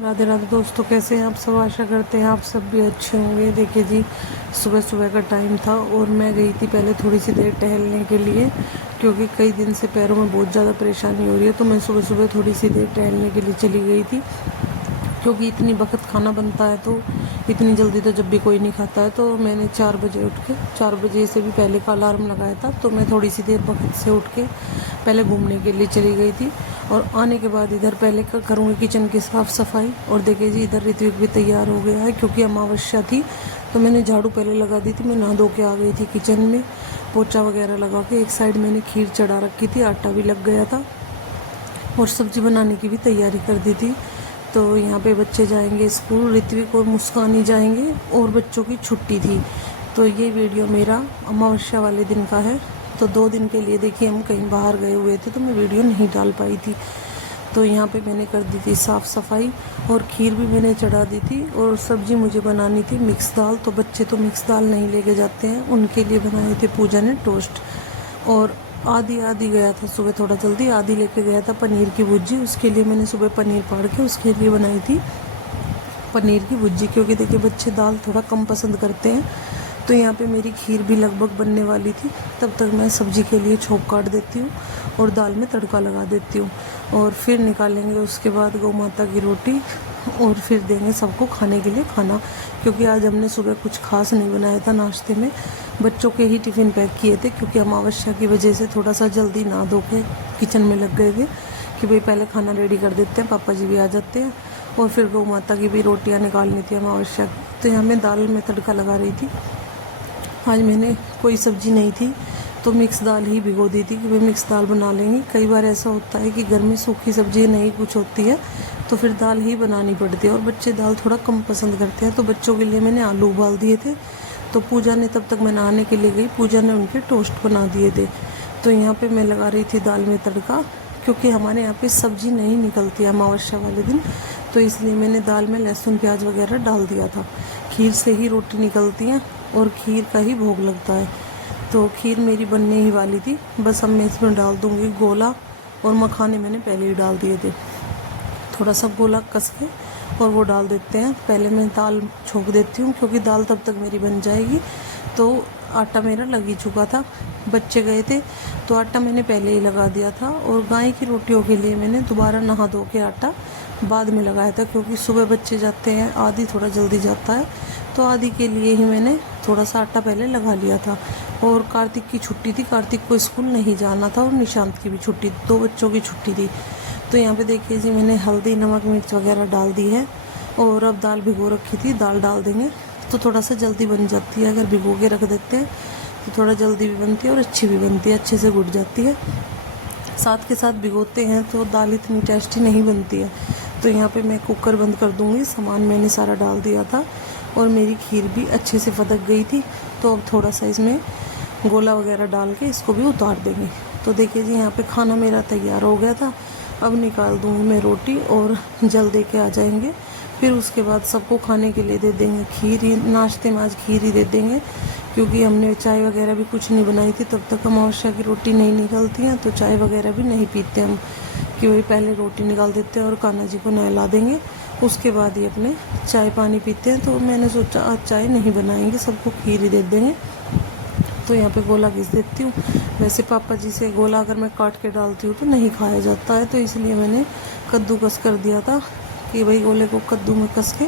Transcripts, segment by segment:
राधे राधे दोस्तों, कैसे हैं आप सब। आशा करते हैं आप सब भी अच्छे होंगे। देखिए जी, सुबह सुबह का टाइम था और मैं गई थी पहले थोड़ी सी देर टहलने के लिए, क्योंकि कई दिन से पैरों में बहुत ज़्यादा परेशानी हो रही है। तो मैं सुबह सुबह थोड़ी सी देर टहलने के लिए चली गई थी, क्योंकि इतनी वक्त खाना बनता है तो इतनी जल्दी तो जब भी कोई नहीं खाता है। तो मैंने 4 बजे उठ के, 4 बजे से भी पहले का अलार्म लगाया था, तो मैं थोड़ी सी देर वक्त से उठ के पहले घूमने के लिए चली गई थी। और आने के बाद इधर पहले करूँगी किचन की साफ़ सफाई। और देखिए जी, इधर ऋत्विक भी तैयार हो गया है, क्योंकि अमावस्या थी तो मैंने झाड़ू पहले लगा दी थी। मैं नहा धो के आ गई थी किचन में, पोछा वगैरह लगा के। एक साइड मैंने खीर चढ़ा रखी थी, आटा भी लग गया था और सब्जी बनाने की भी तैयारी कर दी थी। तो यहाँ पे बच्चे जाएंगे स्कूल, ऋत्विक और मुस्कान ही जाएंगे और बच्चों की छुट्टी थी। तो ये वीडियो मेरा अमावस्या वाले दिन का है। तो 2 दिन के लिए देखिए हम कहीं बाहर गए हुए थे, तो मैं वीडियो नहीं डाल पाई थी। तो यहाँ पे मैंने कर दी थी साफ़ सफाई और खीर भी मैंने चढ़ा दी थी। और सब्जी मुझे बनानी थी मिक्स दाल, तो बच्चे तो मिक्स दाल नहीं लेके जाते हैं, उनके लिए बनाए थे पूजा ने टोस्ट। और आधी गया था सुबह थोड़ा जल्दी, आधी लेके गया था पनीर की भुर्जी। उसके लिए मैंने सुबह पनीर फाड़ के उसके लिए बनाई थी पनीर की भुर्जी, क्योंकि देखिए बच्चे दाल थोड़ा कम पसंद करते हैं। तो यहाँ पे मेरी खीर भी लगभग बनने वाली थी। तब तक मैं सब्जी के लिए छोंक काट देती हूँ और दाल में तड़का लगा देती हूँ। और फिर निकालेंगे उसके बाद गौ माता की रोटी और फिर देंगे सबको खाने के लिए खाना, क्योंकि आज हमने सुबह कुछ खास नहीं बनाया था नाश्ते में। बच्चों के ही टिफ़िन पैक किए थे, क्योंकि अमावस्या की वजह से थोड़ा सा जल्दी नहा धो के किचन में लग गए थे कि भाई पहले खाना रेडी कर देते हैं, पापा जी भी आ जाते हैं। और फिर गौ माता की भी रोटियां निकालनी थी अमावस्या की। तो यहाँ मैं दाल में तड़का लगा रही थी। आज मैंने कोई सब्जी नहीं थी तो मिक्स दाल ही भिगो दी थी कि भाई मिक्स दाल बना लेंगे। कई बार ऐसा होता है कि घर में सूखी सब्जी नहीं कुछ होती है तो फिर दाल ही बनानी पड़ती है, और बच्चे दाल थोड़ा कम पसंद करते हैं। तो बच्चों के लिए मैंने आलू उबाल दिए थे। तो पूजा ने, तब तक मैं नहाने के लिए गई, पूजा ने उनके टोस्ट बना दिए थे। तो यहाँ पे मैं लगा रही थी दाल में तड़का, क्योंकि हमारे यहाँ पे सब्जी नहीं निकलती है अमावस्या वाले दिन, तो इसलिए मैंने दाल में लहसुन प्याज वगैरह डाल दिया था। खीर से ही रोटी निकलती है और खीर का ही भोग लगता है। तो खीर मेरी बनने ही वाली थी, बस अब मैं इसमें डाल दूँगी गोला, और मखाने मैंने पहले ही डाल दिए थे। थोड़ा सा गोला कस के और वो डाल देते हैं। पहले मैं दाल छोंक देती हूँ, क्योंकि दाल तब तक मेरी बन जाएगी। तो आटा मेरा लग ही चुका था, बच्चे गए थे तो आटा मैंने पहले ही लगा दिया था। और गाय की रोटियों के लिए मैंने दोबारा नहा धो के आटा बाद में लगाया था, क्योंकि सुबह बच्चे जाते हैं, आधी थोड़ा जल्दी जाता है, तो आधी के लिए ही मैंने थोड़ा सा आटा पहले लगा लिया था। और कार्तिक की छुट्टी थी, कार्तिक को स्कूल नहीं जाना था, और निशांत की भी छुट्टी, 2 बच्चों की छुट्टी थी। तो यहाँ पे देखिए जी, मैंने हल्दी नमक मिर्च वगैरह डाल दी है। और अब दाल भिगो रखी थी, दाल डाल देंगे तो थोड़ा सा जल्दी बन जाती है। अगर भिगो के रख देते हैं तो थोड़ा जल्दी भी बनती है और अच्छी भी बनती है, अच्छे से घुट जाती है। साथ के साथ भिगोते हैं तो दाल इतनी टेस्टी नहीं बनती है। तो यहाँ पे मैं कुकर बंद कर दूँगी, सामान मैंने सारा डाल दिया था और मेरी खीर भी अच्छे से फटक गई थी। तो अब थोड़ा सा इसमें गोला वगैरह डाल के इसको भी उतार देंगे। तो देखिए जी, यहाँ पे खाना मेरा तैयार हो गया था। अब निकाल दूँगी मैं रोटी और जल दे के आ जाएंगे। फिर उसके बाद सबको खाने के लिए दे देंगे खीर ही, नाश्ते में आज खीर ही दे देंगे, क्योंकि हमने चाय वगैरह भी कुछ नहीं बनाई थी। तब तक अमावस्या की रोटी नहीं निकलती है, तो चाय वगैरह भी नहीं पीते हम, कि वही पहले रोटी निकाल देते हैं और कान्हा जी को नहला देंगे, उसके बाद ही अपने चाय पानी पीते हैं। तो मैंने सोचा आज चाय नहीं बनाएंगे, सबको खीर ही दे देंगे। तो यहाँ पे गोला घिस देती हूँ। वैसे पापा जी से गोला अगर मैं काट के डालती हूँ तो नहीं खाया जाता है, तो इसलिए मैंने कद्दूकस कर दिया था कि भाई गोले को कद्दू में कस के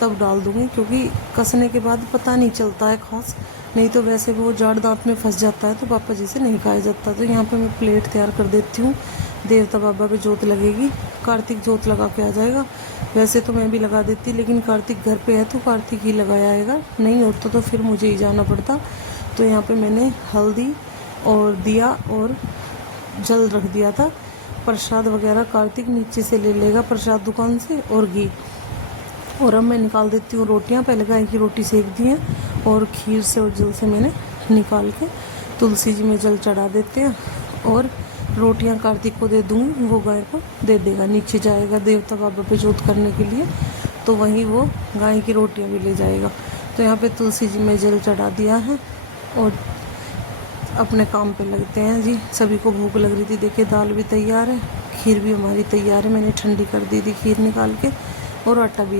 तब डाल दूँगी, क्योंकि कसने के बाद पता नहीं चलता है खास, नहीं तो वैसे वो जाड़ दांत में फंस जाता है, तो पापा जी से नहीं खाया जाता। तो यहाँ पे मैं प्लेट तैयार कर देती हूँ। देवता बाबा पे जोत लगेगी, कार्तिक जोत लगा के आ जाएगा। वैसे तो मैं भी लगा देती, लेकिन कार्तिक घर पे है तो कार्तिक ही लगाया आएगा, नहीं होता तो फिर मुझे ही जाना पड़ता। तो यहाँ पे मैंने हल्दी और दिया और जल रख दिया था। प्रसाद वगैरह कार्तिक नीचे से ले लेगा प्रसाद दुकान से, और घी। और अब मैं निकाल देती हूँ रोटियाँ। पहले गाय की रोटी सेक दी हैं और खीर से और जल से मैंने निकाल के तुलसी जी में जल चढ़ा देते हैं। और रोटियाँ कार्तिक को दे दूँगी, वो गाय को दे देगा, नीचे जाएगा देवता बाबा पे जोत करने के लिए, तो वहीं वो गाय की रोटियाँ भी ले जाएगा। तो यहाँ पे तुलसी जी में जल चढ़ा दिया है और अपने काम पे लगते हैं जी। सभी को भूख लग रही थी, देखिए दाल भी तैयार है, खीर भी हमारी तैयार है। मैंने ठंडी कर दी थी खीर निकाल के, और आटा भी